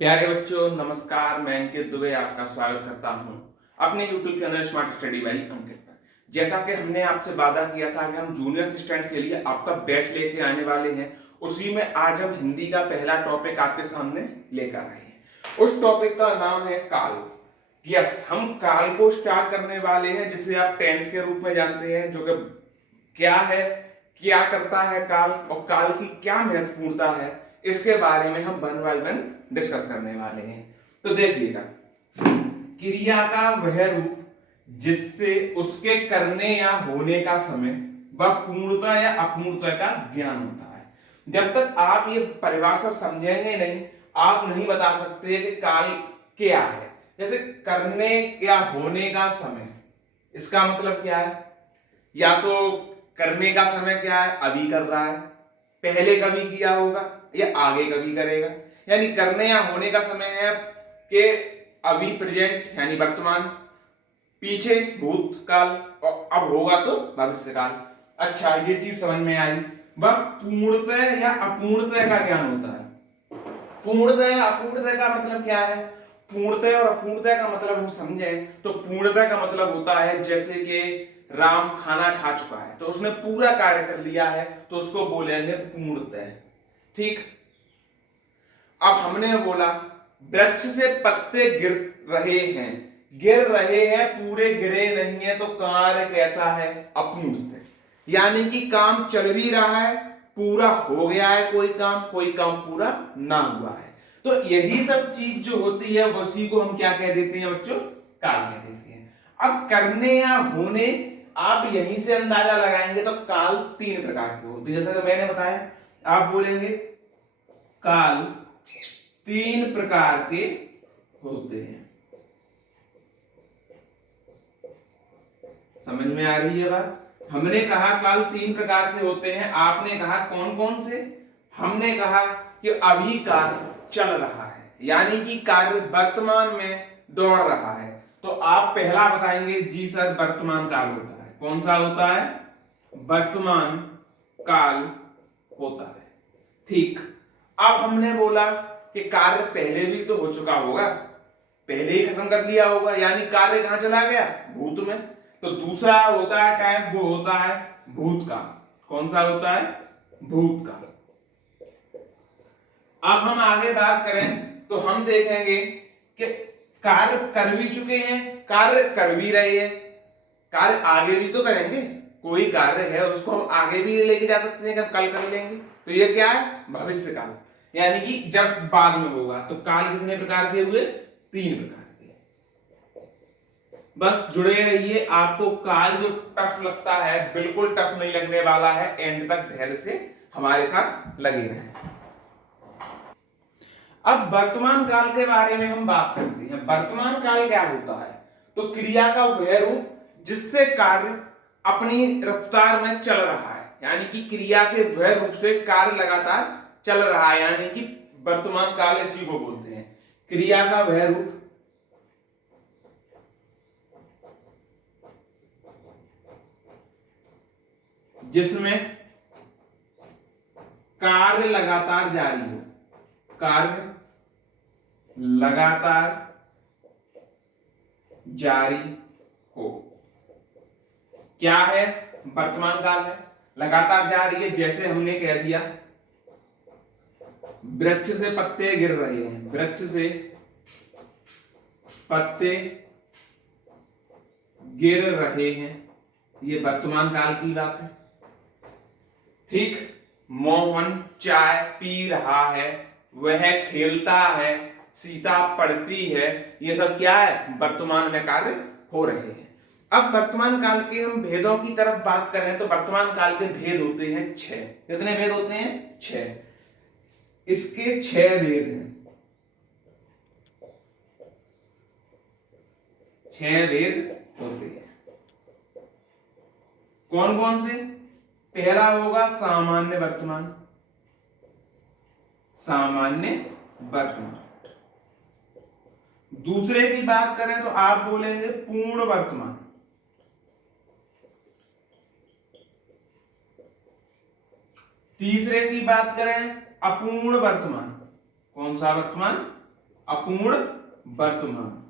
प्यारे बच्चों नमस्कार। मैं अंकित दुबे आपका स्वागत करता हूं अपने YouTube channel smart study by Ankit पर। जैसा कि हमने आपसे वादा किया था कि हम जूनियर असिस्टेंट के लिए आपका बैच लेके आने वाले हैं, उसी में आज हम हिंदी का पहला टॉपिक आपके सामने लेकर आए हैं। उस टॉपिक का नाम है काल। यस, हम काल को स्टार्ट करने वाले हैं, जिसे आप टेंस के रूप में जानते हैं, जो कि क्या है, क्या करता है काल और काल की क्या महत्वपूर्णता है, इसके बारे में हम वन बाय वन डिस्कस करने वाले हैं। तो देखिएगा, क्रिया का वह रूप जिससे उसके करने या होने का समय व पूर्णता या अपूर्णता का ज्ञान होता है। जब तक आप ये परिभाषा समझेंगे नहीं, आप नहीं बता सकते कि काल क्या है। जैसे करने या होने का समय, इसका मतलब क्या है? या तो करने का समय क्या है, अभी कर रहा है, पहले कभी किया होगा या आगे कभी करेगा। यानी करने या होने का समय है कि अभी प्रेजेंट यानी वर्तमान, पीछे भूतकाल और अब होगा तो भविष्यकाल। अच्छा, ये चीज समझ में आई। वह पूर्णतः या अपूर्णतः का ज्ञान होता है। पूर्णतः या अपूर्णतः का मतलब क्या है? पूर्णतः और अपूर्णतः का मतलब हम समझें तो पूर्णतः का मतलब होता है जैसे कि राम खाना खा चुका है तो उसने पूरा कार्य कर लिया है, तो उसको बोलेंगे पूर्णतः। ठीक। अब हमने बोला वृक्ष से पत्ते गिर रहे हैं, गिर रहे हैं, पूरे गिरे नहीं है, तो कार्य कैसा है? अपूर्णतः। यानी कि काम चल भी रहा है, पूरा हो गया है कोई काम पूरा ना हुआ है। तो यही सब चीज जो होती है उसी को हम क्या कह देते हैं बच्चों? काल कह देते हैं। अब करने या होने, आप यहीं से अंदाजा लगाएंगे तो काल तीन प्रकार के होते हैं। जैसा कि मैंने बताया, आप बोलेंगे काल तीन प्रकार के होते हैं। समझ में आ रही है बात? हमने कहा काल तीन प्रकार के होते हैं, आपने कहा कौन कौन से? हमने कहा कि अभी कार्य चल रहा है, यानी कि कार्य वर्तमान में दौड़ रहा है, तो आप पहला बताएंगे जी सर वर्तमान काल होता है। कौन सा होता है? वर्तमान काल होता है। ठीक। अब हमने बोला कि कार्य पहले भी तो हो चुका होगा, पहले ही खत्म कर लिया होगा, यानी कार्य कहां चला गया? भूत में। तो दूसरा होता है टाइप, वो होता है भूतकाल। कौन सा होता है? भूतकाल। अब हम आगे बात करें तो हम देखेंगे कि कार्य कर भी चुके हैं, कार्य कर भी रहे हैं, कार्य आगे भी तो करेंगे। कोई कार्य है उसको हम आगे भी लेके जा सकते हैं कि हम कल कर लेंगे, तो ये क्या है? भविष्य काल। यानी कि जब बाद में होगा। तो काल कितने प्रकार के हुए? तीन प्रकार के। बस जुड़े रहिए, आपको काल जो टफ लगता है बिल्कुल टफ नहीं लगने वाला है। एंड तक धैर्य से हमारे साथ लगे रहें। अब वर्तमान काल के बारे में हम बात करते हैं। वर्तमान काल क्या होता है? तो क्रिया का वह रूप जिससे कार्य अपनी रफ्तार में चल रहा है, यानी कि क्रिया के वह रूप से कार्य लगातार चल रहा है, यानी कि वर्तमान काल इसी को बोलते हैं। क्रिया का वह रूप जिसमें कार्य लगातार जारी हो, कार्य लगातार जारी हो, क्या है? वर्तमान काल है। लगातार जारी है, जैसे हमने कह दिया वृक्ष से पत्ते गिर रहे हैं, वृक्ष से पत्ते गिर रहे हैं, ये वर्तमान काल की बात है। ठीक। मोहन चाय पी रहा है, वह खेलता है, सीता पढ़ती है, ये सब क्या है? वर्तमान में कार्य हो रहे हैं। अब वर्तमान काल के हम भेदों की तरफ बात करें तो वर्तमान काल के भेद होते हैं छह। कितने भेद होते हैं? छह। इसके छह भेद हैं। छह भेद होते हैं। कौन कौन से? पहला होगा सामान्य वर्तमान, सामान्य वर्तमान। दूसरे की बात करें तो आप बोलेंगे पूर्ण वर्तमान। तीसरे की बात करें अपूर्ण वर्तमान। कौन सा वर्तमान? अपूर्ण वर्तमान।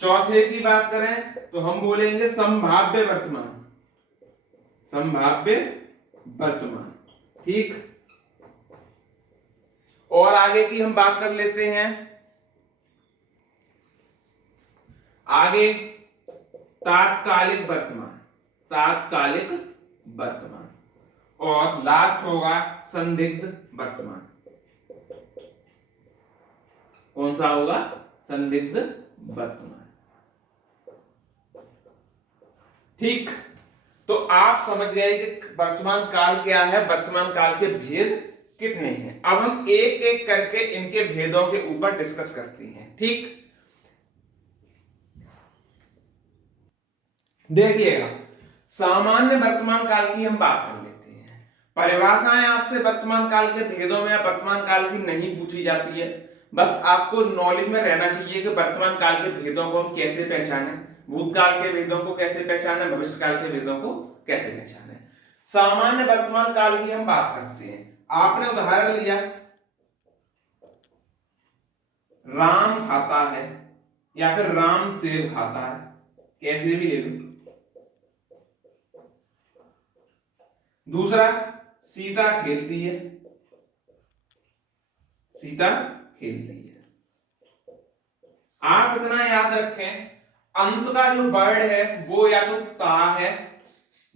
चौथे की बात करें तो हम बोलेंगे संभाव्य वर्तमान, संभाव्य वर्तमान। ठीक, और आगे की हम बात कर लेते हैं। आगे तात्कालिक वर्तमान, तात्कालिक वर्तमान, और लास्ट होगा संदिग्ध वर्तमान। कौन सा होगा? संदिग्ध वर्तमान। ठीक, तो आप समझ गए कि वर्तमान काल क्या है, वर्तमान काल के भेद कितने हैं। अब हम एक एक करके इनके भेदों के ऊपर डिस्कस करते हैं। ठीक, देखिएगा, सामान्य वर्तमान काल की हम बात कर लेते हैं। परिभाषाएं आपसे वर्तमान काल के भेदों में या वर्तमान काल की नहीं पूछी जाती है, बस आपको नॉलेज में रहना चाहिए कि वर्तमान काल के भेदों को हम कैसे पहचानें, भूतकाल के भेदों को कैसे पहचानें, भविष्य काल के भेदों को कैसे पहचानें। सामान्य वर्तमान काल की हम बात करते हैं। आपने उदाहरण लिया, राम खाता है या फिर राम सेब खाता है, कैसे भी ले लो। दूसरा, सीता खेलती है, सीता खेलती है। आप इतना याद रखें, अंत का जो वर्ड है वो या तो ता है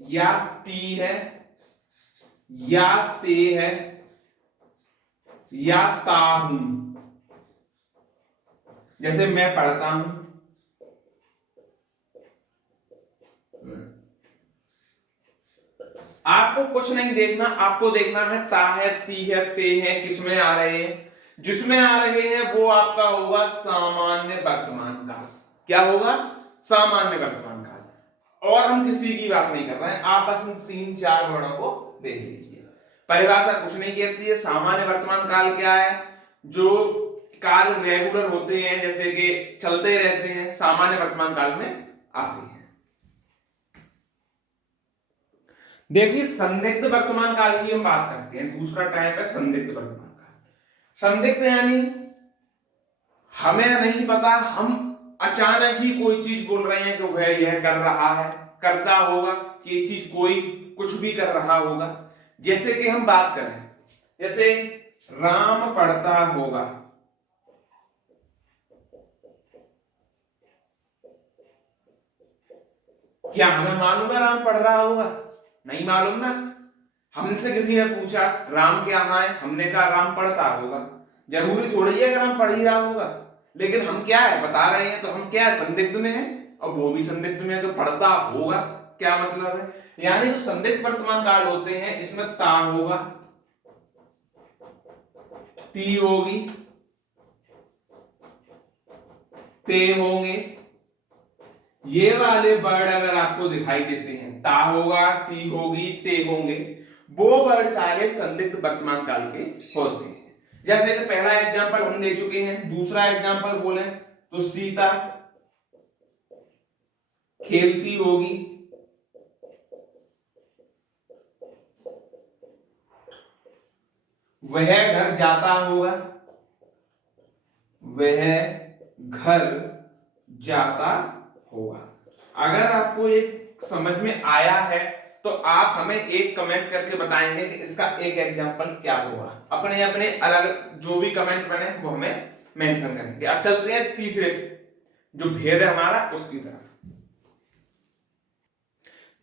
या ती है या ते है या ता हूं। जैसे मैं पढ़ता हूं, आपको कुछ नहीं देखना, आपको देखना है ता है, ती है, ते है, किसमें आ रहे हैं। जिसमें आ रहे हैं वो आपका होगा सामान्य वर्तमान काल। क्या होगा? सामान्य वर्तमान काल। और हम किसी की बात नहीं कर रहे हैं, आप बस इन 3-4 वर्णों को देख लीजिए। परिभाषा कुछ नहीं कहती है। सामान्य वर्तमान काल क्या है? जो कार्य रेगुलर होते हैं, जैसे कि चलते रहते हैं, सामान्य वर्तमान काल में आते हैं। देखिए, संदिग्ध वर्तमान काल की हम बात करते हैं। दूसरा टाइप है संदिग्ध वर्तमान काल। संदिग्ध यानी हमें नहीं पता, हम अचानक ही कोई चीज बोल रहे हैं कि वह यह कर रहा है, करता होगा, ये चीज कोई कुछ भी कर रहा होगा। जैसे कि हम बात करें, जैसे राम पढ़ता होगा, क्या हमें मालूम है राम पढ़ रहा होगा? नहीं मालूम ना। हमसे किसी ने पूछा राम कहाँ है, हमने कहा राम पढ़ता होगा। जरूरी थोड़ी है कि राम पढ़ ही रहा होगा, लेकिन हम क्या है बता रहे हैं, तो हम क्या है संदिग्ध में है, और वो भी संदिग्ध में है कि पढ़ता होगा। क्या मतलब है? यानी जो संदिग्ध वर्तमान काल होते हैं, इसमें ता होगा, ती होगी, ते होंगे। ये वाले वर्ड अगर आपको दिखाई देते हैं, ता होगा, ती होगी, ते होंगे, वो वर्ड सारे संदिग्ध वर्तमान काल के होते हैं। जैसे कि पहला एग्जांपल हम दे चुके हैं। दूसरा एग्जांपल बोले तो सीता खेलती होगी, वह घर जाता होगा, वह घर जाता होगा। अगर आपको एक समझ में आया है तो आप हमें एक कमेंट करके बताएंगे कि इसका एक एग्जांपल क्या होगा। अपने अपने अलग जो भी कमेंट बने वो हमें मेंशन करेंगे। अब चलते हैं तीसरे जो भेद है हमारा उसकी तरफ।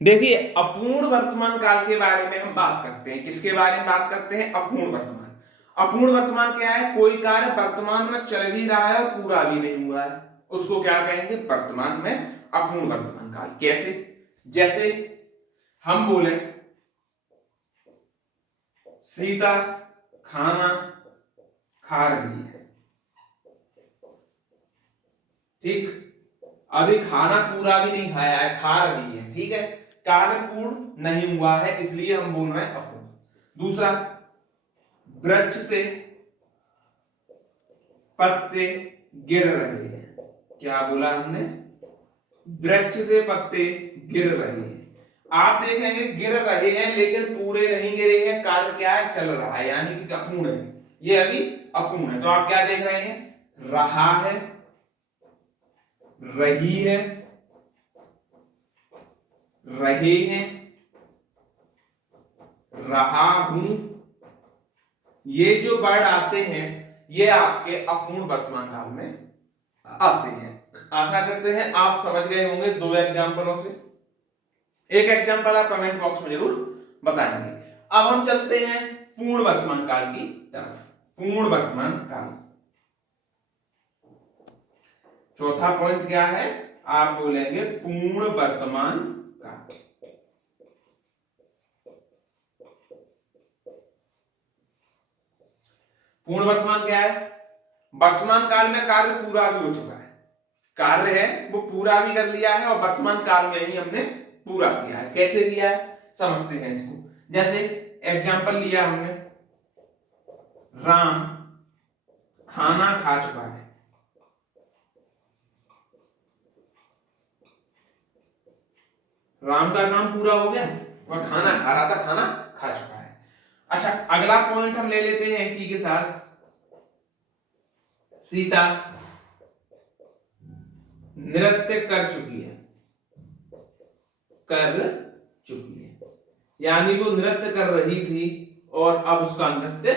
देखिए, अपूर्ण वर्तमान काल के बारे में हम बात करते हैं। किसके बारे में बात करते हैं? अपूर्ण वर्तमान। अपूर्ण वर्तमान क्या है? कोई कार्य वर्तमान में चल भी रहा है और पूरा भी नहीं हुआ है, उसको क्या कहेंगे? वर्तमान में अपूर्ण वर्तमान काल। कैसे? जैसे हम बोले सीता खाना खा रही है, ठीक, अभी खाना पूरा भी नहीं खाया है, खा रही है, ठीक है, कार्य पूर्ण नहीं हुआ है, इसलिए हम बोल रहे हैं अपूर्ण। दूसरा, वृक्ष से पत्ते गिर रहे हैं। क्या बोला हमने? वृक्ष से पत्ते गिर रहे हैं। आप देखेंगे गिर रहे हैं लेकिन पूरे नहीं गिरे हैं, कार्य क्या है? चल रहा है, यानी कि अपूर्ण है। ये अभी अपूर्ण है, तो आप क्या देख रहे हैं, रहा है, रही है, रहे हैं, रहा हूं, ये जो वर्ड आते हैं ये आपके अपूर्ण वर्तमान काल में आते हैं। आशा करते हैं आप समझ गए होंगे दो एग्जाम्पलों से। एक एग्जाम्पल आप कमेंट बॉक्स में जरूर बताएंगे। अब हम चलते हैं पूर्ण वर्तमान काल की तरफ। पूर्ण वर्तमान काल, चौथा पॉइंट क्या है, आप बोलेंगे पूर्ण वर्तमान काल। पूर्ण वर्तमान क्या है, वर्तमान काल में कार्य पूरा भी हो चुका है, कार्य है वो पूरा भी कर लिया है और वर्तमान काल में ही हमने पूरा किया है। कैसे किया है समझते हैं इसको। जैसे एग्जाम्पल लिया हमने, राम खाना खा चुका है, राम का काम पूरा हो गया, वह खाना खा रहा था, खाना खा चुका है। अच्छा अगला पॉइंट हम ले लेते हैं इसी के साथ, सीता नृत्य कर चुकी है, कर चुकी है, यानी वो नृत्य कर रही थी और अब उसका नृत्य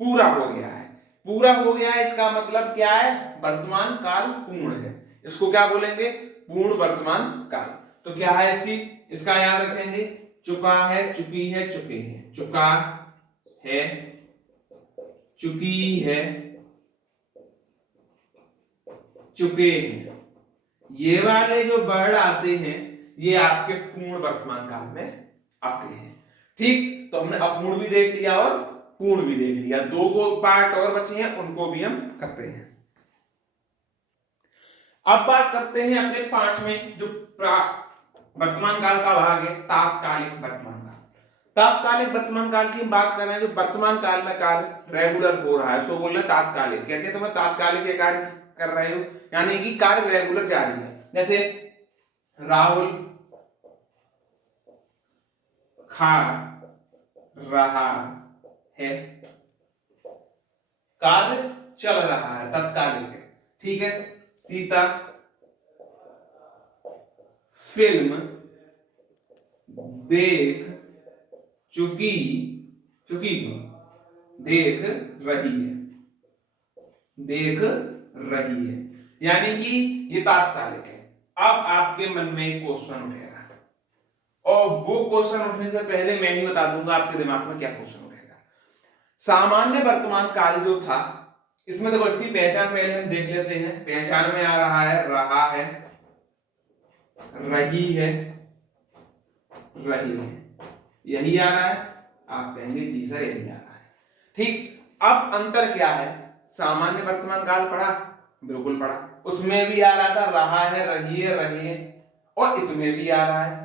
पूरा हो गया है। पूरा हो गया है इसका मतलब क्या है, वर्तमान काल पूर्ण है, इसको क्या बोलेंगे, पूर्ण वर्तमान काल। तो क्या है इसकी, इसका याद रखेंगे, चुका है, चुकी है, चुके हैं, चुका है, चुकी है, चुके हैं, ये वाले जो वर्ड आते हैं ये आपके पूर्ण वर्तमान काल में आते हैं। ठीक, तो हमने अपूर्ण भी देख लिया और पूर्ण भी देख लिया, दो को पार्ट और बचे हैं उनको भी हम करते हैं। अब बात करते हैं अपने पांचवें जो वर्तमान काल का भाग है, तात्कालिक वर्तमान काल। तात्कालिक वर्तमान काल की बात कर रहे हैं, जो वर्तमान काल में कार्य रेगुलर हो रहा है उसको बोल रहे हैं तात्कालिक। कहते हैं तुम्हें तात्कालिक ये कार्य कर रहे हो, यानी कि कार्य रेगुलर जारी है। जैसे राहुल खा रहा है, कार्य चल रहा है, तत्कालिक है, ठीक है। सीता फिल्म देख चुकी, चुकी को देख रही है, देख रही है, यानी कि ये तात्कालिक है। अब आपके मन में एक क्वेश्चन उठेगा और वो क्वेश्चन उठने से पहले मैं ही बता दूंगा आपके दिमाग में क्या क्वेश्चन उठेगा। सामान्य वर्तमान काल जो था इसमें देखो इसकी पहचान पहले हम देख लेते हैं। पहचान में आ रहा है, रहा है, रही है, रही है, यही आ रहा है। आप कहेंगे जी सर यही आ रहा है, ठीक। अब अंतर क्या है, सामान्य वर्तमान काल पढ़ा, बिल्कुल पढ़ा, उसमें भी आ रहा था रहा है, रही है, रही है, और इसमें भी आ रहा है।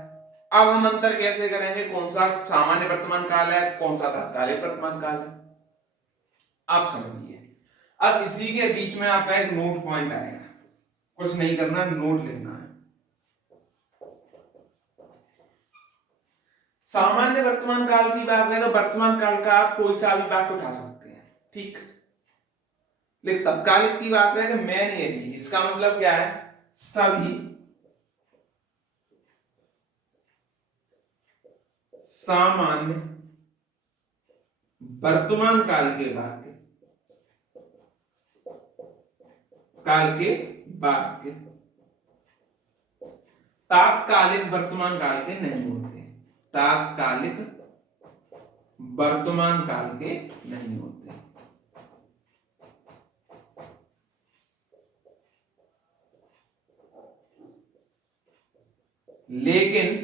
अब हम अंतर कैसे करेंगे, कौन सा सामान्य वर्तमान काल है, कौन सा तात्कालिक वर्तमान काल है, आप समझिए। अब इसी के बीच में आपका एक नोट पॉइंट आएगा, कुछ नहीं करना, नोट लिखना है। सामान्य वर्तमान काल की बात है तो वर्तमान काल का आप कोई सा भी वाक्य उठा सकते हैं, ठीक। लेकिन तत्कालिक की बात है कि मैंने यही, इसका मतलब क्या है, सभी सामान्य वर्तमान काल के वाक्य, काल के वाक्य तात्कालिक वर्तमान काल के नहीं होते, तात्कालिक वर्तमान काल के नहीं होते। लेकिन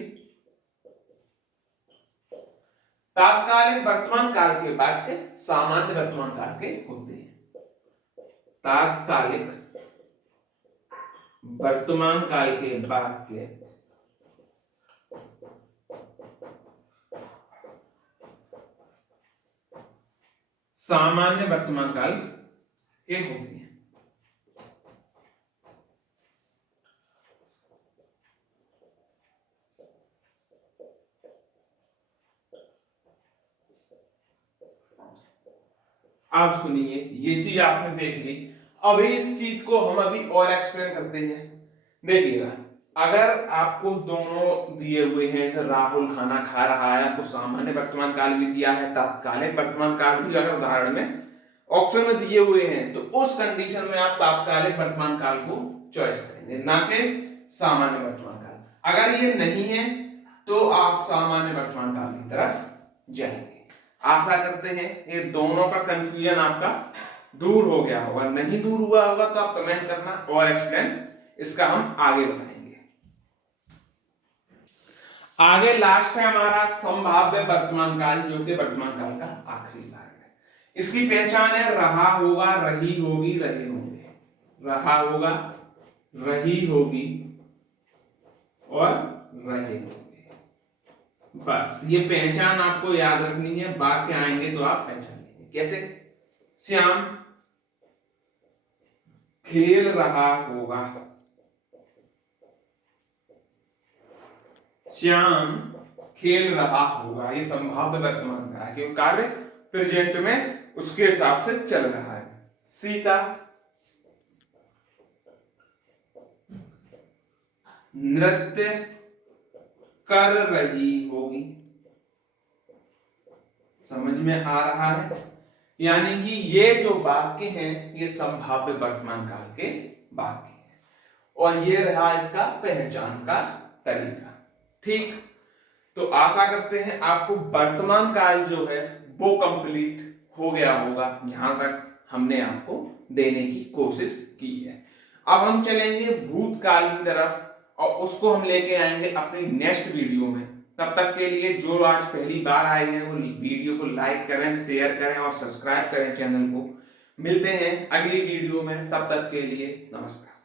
तात्कालिक वर्तमान काल के वाक्य सामान्य वर्तमान काल के होते हैं। तात्कालिक वर्तमान काल के वाक्य सामान्य वर्तमान काल के होते हैं। आप सुनिए, ये चीज आपने देख ली। अभी इस चीज को हम अभी और एक्सप्लेन करते हैं। देखिएगा, अगर आपको दोनों दिए हुए हैं, जैसे राहुल खाना खा रहा है, आपको सामान्य वर्तमान काल भी दिया है, तात्कालिक वर्तमान काल भी अगर उदाहरण में ऑप्शन में दिए हुए हैं, तो उस कंडीशन में आप तात्कालिक वर्तमान काल को चॉइस करेंगे, ना कि सामान्य वर्तमान काल। अगर ये नहीं है तो आप सामान्य वर्तमान काल की तरफ जाएंगे। आशा करते हैं ये दोनों का कंफ्यूजन आपका दूर हो गया होगा। नहीं दूर हुआ होगा तो आप कमेंट करना और एक्सप्लेन इसका हम आगे बताएंगे। आगे लास्ट है हमारा संभाव्य वर्तमान काल, जो कि वर्तमान काल का आखिरी भाग है। इसकी पहचान है रहा होगा, रही होगी, रहे होंगे। रहा होगा, रही होगी और रहे होंगे। बस ये पहचान आपको याद रखनी है, वाक्य आएंगे तो आप पहचान लेंगे। कैसे? श्याम खेल रहा होगा, श्याम खेल रहा होगा, ये संभाव्य वर्तमान का है क्योंकि कार्य प्रेजेंट में उसके हिसाब से चल रहा है। सीता नृत्य कर रही होगी, समझ में आ रहा है? यानी कि ये जो वाक्य हैं ये संभाव्य वर्तमान काल के वाक्य हैं और ये रहा इसका पहचान का तरीका। ठीक, तो आशा करते हैं आपको वर्तमान काल जो है वो कंप्लीट हो गया होगा, यहां तक हमने आपको देने की कोशिश की है। अब हम चलेंगे भूतकाल की तरफ और उसको हम लेके आएंगे अपनी नेक्स्ट वीडियो में। तब तक के लिए जो आज पहली बार आए हैं वो वीडियो को लाइक करें, शेयर करें और सब्सक्राइब करें चैनल को। मिलते हैं अगली वीडियो में, तब तक के लिए नमस्कार।